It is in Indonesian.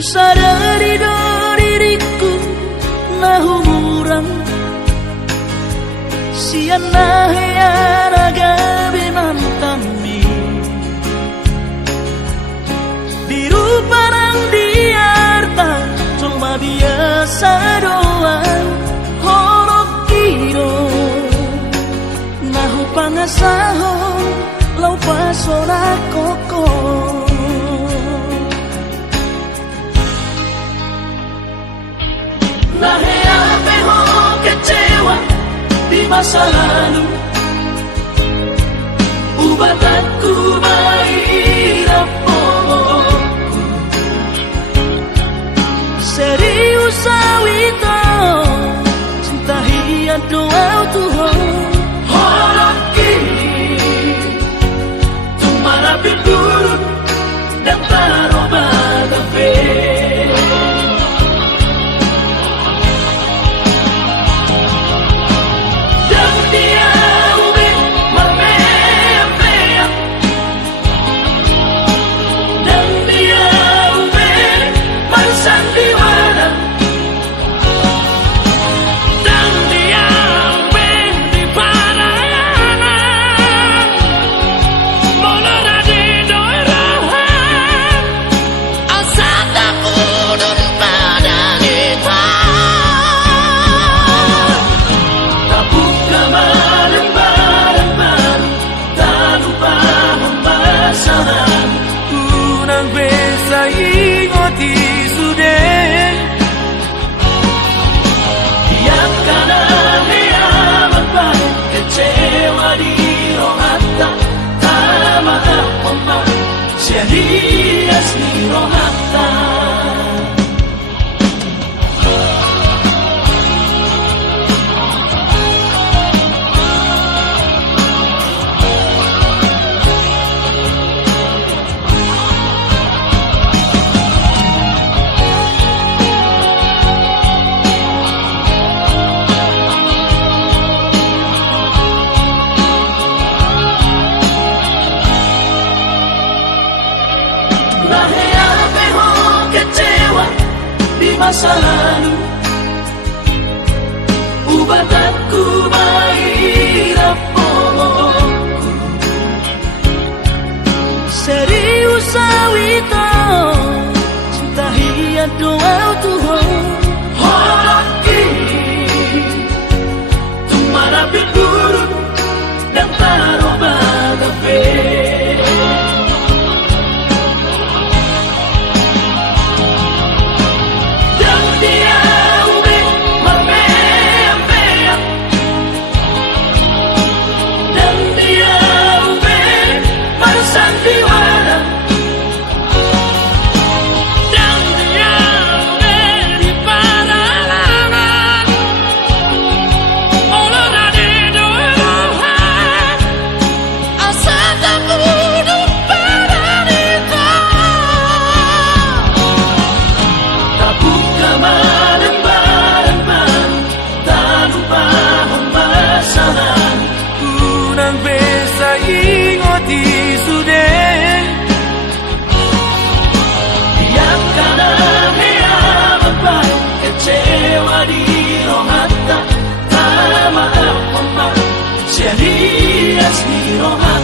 sadari do diriku nahu murang sian nahiana gabi mantami biru parang diarta cuma biasa doang horok kiro nahu pangasahon lau pasora koko nahe ape ho kecewa di masa lalu ubat aku mahirap pomokku serius awito cinta hiat doa Tuhan horok kini tumara bidurun dan taroba gabe Dias ni rohata masa lalu ubat aku mahirap pomokku serius awito cinta hiat doa Tuhan horok kini tumara bidurun dan taroba gabe Dias ni rohata